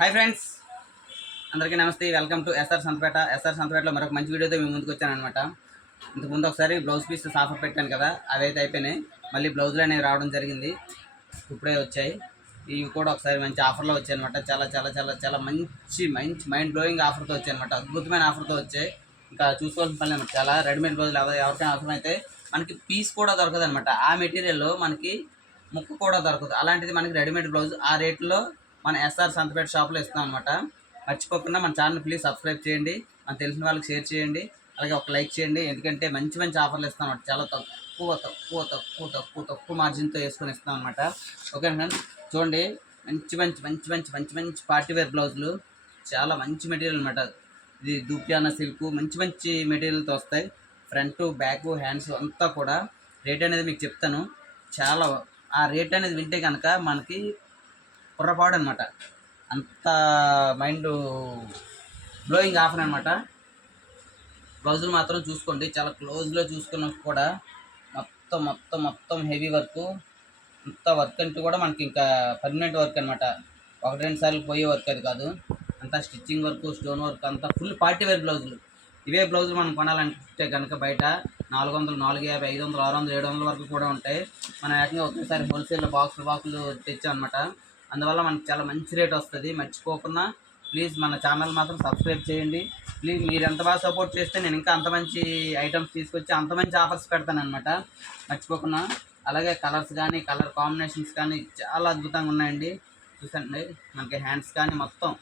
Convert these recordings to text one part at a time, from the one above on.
Hi friends, అందరికీ నమస్తే. Welcome to SR Santhapeta. SR సంతపేటలో మరొక మంచి వీడియోతో మీ ముందుకు వచ్చానమాట. ఇంతకుముందు ఒకసారి బ్లౌజ్ పీసెస్ ఆఫర్ పెట్టాను కదా, అవైతే అయిపోయినాయి. మళ్ళీ బ్లౌజులు అనేవి రావడం జరిగింది, ఇప్పుడే వచ్చాయి. ఇవి కూడా ఒకసారి మంచి ఆఫర్లో వచ్చాయి అనమాట. చాలా చాలా చాలా చాలా మంచి మంచి మైండ్ బ్లోయింగ్ ఆఫర్తో వచ్చాయి అనమాట. అద్భుతమైన ఆఫర్తో వచ్చాయి. ఇంకా చూసుకోవాల్సిన పని అనమాట. చాలా రెడీమేడ్ బ్లౌజులు ఎవరికైనా అవసరమైతే మనకి పీస్ కూడా దొరకదు అనమాట. ఆ మెటీరియల్లో మనకి ముక్క కూడా దొరకదు. అలాంటిది మనకి రెడీమేడ్ బ్లౌజ్ ఆ రేట్లో మన ఎస్ఆర్ సంతపేట షాప్లో ఇస్తాం అనమాట. మర్చిపోకుండా మన ఛానల్ ప్లీజ్ సబ్స్క్రైబ్ చేయండి, మనకు తెలిసిన వాళ్ళకి షేర్ చేయండి, అలాగే ఒక లైక్ చేయండి. ఎందుకంటే మంచి మంచి ఆఫర్లు ఇస్తాం అనమాట. చాలా తక్కువ తక్కువ తక్కువ తక్కువ తక్కువ మార్జిన్తో వేసుకొని ఇస్తాం అనమాట. ఓకే ఫ్రెండ్స్, చూడండి మంచి మంచి మంచి మంచి మంచి మంచి పార్టీవేర్ బ్లౌజులు, చాలా మంచి మెటీరియల్ అనమాట. ఇది దూపియానా సిల్క్, మంచి మంచి మెటీరియల్తో వస్తాయి. ఫ్రంట్ బ్యాక్ హ్యాండ్స్ అంతా కూడా. రేట్ అనేది మీకు చెప్తాను. చాలా ఆ రేట్ అనేది వింటే కనుక మనకి పొర్రపాడు అనమాట. అంత మైండ్ బ్లోయింగ్ ఆఫర్ అనమాట. బ్లౌజులు మాత్రం చూసుకోండి, చాలా క్లోజ్లో చూసుకున్నా కూడా మొత్తం మొత్తం మొత్తం హెవీ వర్క్. అంత వర్క్ అంటే కూడా మనకి ఇంకా పర్మనెంట్ వర్క్ అనమాట. ఒకటి రెండు సార్లు పోయే వర్క్ అది కాదు. అంతా స్టిచ్చింగ్ వర్క్, స్టోన్ వర్క్, అంతా ఫుల్ పార్టీవేర్ బ్లౌజులు. ఇవే బ్లౌజులు మనం కొనాలంటే కనుక బయట 400, 450, 500, 600, 700 వరకు కూడా ఉంటాయి. మనం ఏకంగా ఒకేసారి హోల్సేల్లో బాక్సులు తెచ్చామన్నమాట. అందువల్ల మనకి చాలా మంచి రేట్ వస్తుంది. మర్చిపోకుండా ప్లీజ్ మన ఛానల్ మాత్రం సబ్స్క్రైబ్ చేయండి. ప్లీజ్ మీరు ఎంత బాగా సపోర్ట్ చేస్తే నేను ఇంకా అంత మంచి ఐటమ్స్ తీసుకొచ్చి అంత మంచి ఆఫర్స్ పెడతాను అనమాట. మర్చిపోకుండా. అలాగే కలర్స్ కానీ కలర్ కాంబినేషన్స్ కానీ చాలా అద్భుతంగా ఉన్నాయండి. చూసండి, మనకి హ్యాండ్స్ కానీ మొత్తం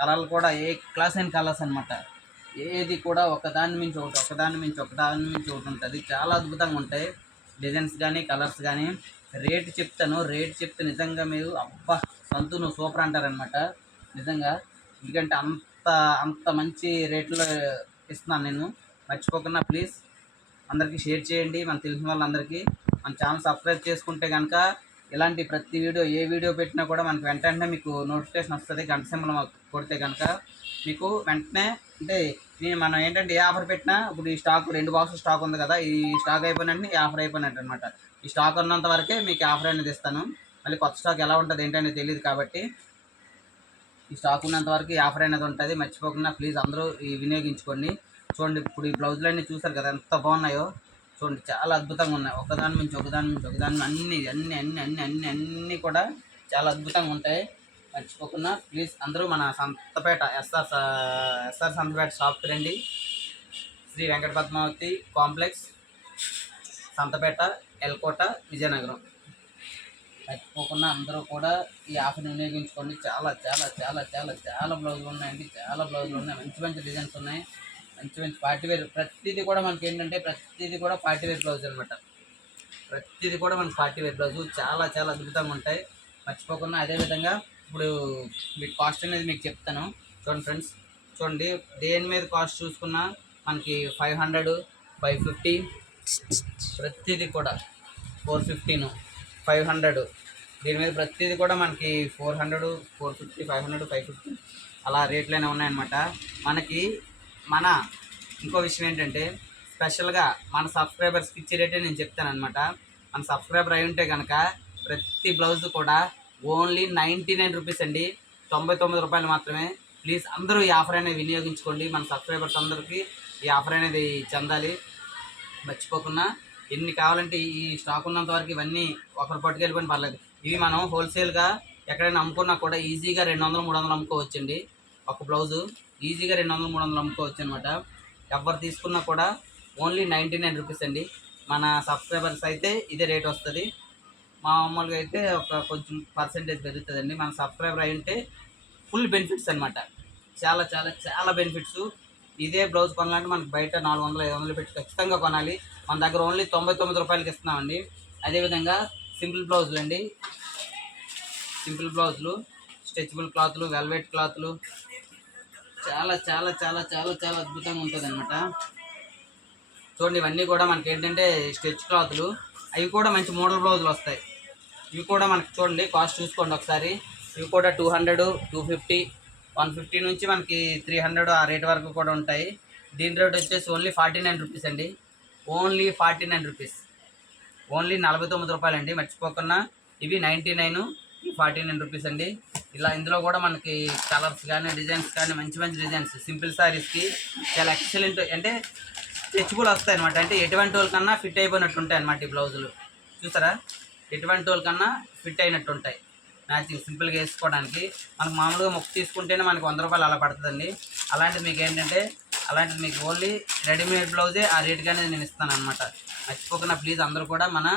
కలర్లు కూడా ఏ క్లాస్ అయిన కలర్స్ అనమాట. ఏది కూడా ఒకదాని మించి ఒకటి ఉంటుంది. చాలా అద్భుతంగా ఉంటాయి డిజైన్స్ కానీ కలర్స్ కానీ. రేట్ చెప్తాను, రేట్ చెప్తే నిజంగా మీరు అబ్బా సంతు నువ్వు సూపర్ అంటారనమాట నిజంగా. ఎందుకంటే అంత అంత మంచి రేట్లో ఇస్తున్నాను నేను. మర్చిపోకుండా ప్లీజ్ అందరికీ షేర్ చేయండి, మనకు తెలిసిన వాళ్ళందరికీ. మన ఛానల్ సబ్స్క్రైబ్ చేసుకుంటే కనుక ఇలాంటి ప్రతి వీడియో ఏ వీడియో పెట్టినా కూడా మనకి వెంటనే మీకు నోటిఫికేషన్ వస్తుంది. గంట సింబల్ కొడితే కనుక మీకు వెంటనే, అంటే మనం ఏంటంటే ఏ ఆఫర్ పెట్టినా, ఇప్పుడు ఈ స్టాక్ 2 బాక్సులు స్టాక్ ఉంది కదా, ఈ స్టాక్ అయిపోయినట్టు ఈ ఆఫర్ అయిపోయినట్టు అనమాట. ఈ స్టాక్ ఉన్నంత వరకే మీకు ఆఫర్ అనేది ఇస్తాను. మళ్ళీ కొత్త స్టాక్ ఎలా ఉంటుంది ఏంటనేది తెలియదు కాబట్టి ఈ స్టాక్ ఉన్నంత వరకు ఈ ఆఫర్ అనేది ఉంటుంది. మర్చిపోకుండా ప్లీజ్ అందరూ ఈ వినియోగించుకోండి. చూడండి, ఇప్పుడు ఈ బ్లౌజులన్నీ చూసారు కదా ఎంత బాగున్నాయో. చూడండి, చాలా అద్భుతంగా ఉన్నాయి. ఒకదాని నుంచి ఒకదాని అన్నీ అన్నీ అన్నీ అన్నీ అన్నీ అన్నీ కూడా చాలా అద్భుతంగా ఉంటాయి. మర్చిపోకుండా ప్లీజ్ అందరూ మన సంతపేట ఎస్ఆర్ సంతపేట షాప్కి రండి. శ్రీ వెంకట పద్మావతి కాంప్లెక్స్, సంతపేట, ఎల్కోట, విజయనగరం. మర్చిపోకుండా అందరూ కూడా ఈ ఆఫర్ని వినియోగించుకోండి. చాలా చాలా చాలా చాలా చాలా బ్లౌజులు ఉన్నాయండి, చాలా బ్లౌజులు ఉన్నాయి. మంచి మంచి డిజైన్స్ ఉన్నాయి, మంచి మంచి పార్టీవేర్. ప్రతిదీ కూడా మనకి ఏంటంటే ప్రతిదీ కూడా పార్టీవేర్ బ్లౌజ్ అనమాట. ప్రతిదీ కూడా మనకి పార్టీవేర్ బ్లౌజు చాలా చాలా అద్భుతంగా ఉంటాయి. మర్చిపోకుండా అదేవిధంగా ఇప్పుడు మీకు కాస్ట్ అనేది మీకు చెప్తాను. చూడండి ఫ్రెండ్స్, చూడండి దేని మీద కాస్ట్ చూసుకున్నా మనకి 500, 550, ప్రతిదీ కూడా 415, 500. దీని మీద ప్రతిదీ కూడా మనకి 400, 450, 500, 550 అలా రేట్లనే ఉన్నాయన్నమాట. మనకి ఇంకో విషయం ఏంటంటే స్పెషల్గా మన సబ్స్క్రైబర్స్కి ఇచ్చే రేటే నేను చెప్తానమాట. మన సబ్స్క్రైబర్ అయి ఉంటే కనుక ప్రతి బ్లౌజ్ కూడా ఓన్లీ 99 రూపీస్ అండి, 99 రూపాయలు మాత్రమే. ప్లీజ్ అందరూ ఈ ఆఫర్ అనేది వినియోగించుకోండి. మన సబ్స్క్రైబర్స్ అందరికీ ఈ ఆఫర్ అనేది చెందాలి. మర్చిపోకుండా ఎన్ని కావాలంటే ఈ స్టాక్ ఉన్నంత వరకు ఇవన్నీ ఒకరు పట్టుకెళ్ళిపోయిన పర్లేదు. ఇవి మనం హోల్సేల్గా ఎక్కడైనా అమ్ముకున్నా కూడా ఈజీగా 200, 300 అమ్ముకోవచ్చండి. ఒక బ్లౌజు ఈజీగా 200, 300 అమ్ముకోవచ్చు అనమాట. ఎవరు తీసుకున్నా కూడా ఓన్లీ 99 రూపీస్ అండి. మన సబ్స్క్రైబర్స్ అయితే ఇదే రేట్ వస్తుంది. మామూలుగా అయితే ఒక కొంచెం పర్సెంటేజ్ పెరుగుతుందండి. మన సబ్స్క్రైబర్ అయి ఉంటే ఫుల్ బెనిఫిట్స్ అనమాట. చాలా చాలా చాలా బెనిఫిట్స్. ఇదే బ్లౌజ్ కొనాలంటే మనకి బయట 400, 500 పెట్టి ఖచ్చితంగా కొనాలి. మన దగ్గర ఓన్లీ 99 రూపాయలకి ఇస్తున్నామండి. అదేవిధంగా సింపుల్ బ్లౌజులు అండి, సింపుల్ బ్లౌజులు, స్ట్రెచబుల్ క్లాత్లు, వెల్వెట్ క్లాత్లు, చాలా చాలా చాలా చాలా చాలా అద్భుతంగా ఉంటుంది అనమాట. చూడండి, ఇవన్నీ కూడా మనకి ఏంటంటే స్ట్రెచ్ క్లాత్లు. అవి కూడా మంచి మోడల్ బ్లౌజులు వస్తాయి. ఇవి కూడా మనకి చూడండి కాస్ట్ చూసుకోండి ఒకసారి. ఇవి కూడా 200, 250, 150 నుంచి మనకి 300 ఆ రేట్ వరకు కూడా ఉంటాయి. దీని రేట్ వచ్చేసి ఓన్లీ 49 రూపీస్ అండి. ఓన్లీ 49 రూపీస్, ఓన్లీ 49 రూపాయలు అండి. మర్చిపోకుండా ఇవి 99, 49 రూపీస్ అండి. ఇలా ఇందులో కూడా మనకి కలర్స్ కానీ డిజైన్స్ కానీ మంచి మంచి డిజైన్స్ సింపుల్ శారీస్కి చాలా ఎక్సలెంట్ అంటే స్ట్రెచబుల్ వస్తాయి అనమాట. అంటే ఎటువంటి వాళ్ళకన్నా ఫిట్ అయిపోయినట్టు ఉంటాయి అనమాట ఈ బ్లౌజులు. చూసారా, ఎటువంటి వాళ్ళకన్నా ఫిట్ అయినట్టు ఉంటాయి. మ్యాచింగ్ సింపుల్గా వేసుకోవడానికి మనకు మామూలుగా మొక్క తీసుకుంటేనే మనకు 100 రూపాయలు అలా పడుతుందండి. అలాంటిది మీకు ఏంటంటే అలాంటిది మీకు ఓన్లీ రెడీమేడ్ బ్లౌజే ఆ రేటుగానే నేను ఇస్తాను అనమాట. మర్చిపోకుండా ప్లీజ్ అందరూ కూడా మన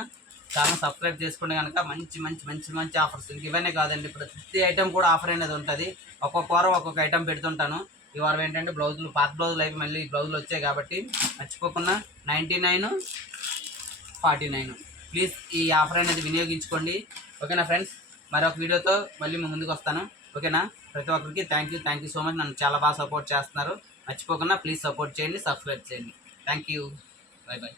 ఛానల్ సబ్స్క్రైబ్ చేసుకుంటే కనుక మంచి మంచి మంచి మంచి ఆఫర్స్ ఇవన్నీ కాదండి, ప్రతి ఐటెం కూడా ఆఫర్ అనేది ఉంటుంది. ఒక్కొక్క వారం ఒక్కొక్క ఐటెం పెడుతుంటాను. ఈ వారం ఏంటంటే బ్లౌజులు, పాత బ్లౌజులు అయిపోయి మళ్ళీ బ్లౌజులు వచ్చాయి కాబట్టి మర్చిపోకుండా 99, 49 ప్లీజ్ ఈ ఆఫర్ అనేది వినియోగించుకోండి. ఓకేనా ఫ్రెండ్స్, మరొక వీడియోతో మళ్ళీ మీ ముందుకు వస్తాను. ఓకేనా, ప్రతి ఒక్కరికి థ్యాంక్ యూ సో మచ్. నన్ను చాలా బాగా సపోర్ట్ చేస్తున్నారు. మర్చిపోకుండా ప్లీజ్ సపోర్ట్ చేయండి, సబ్స్క్రైబ్ చేయండి. Thank you, by.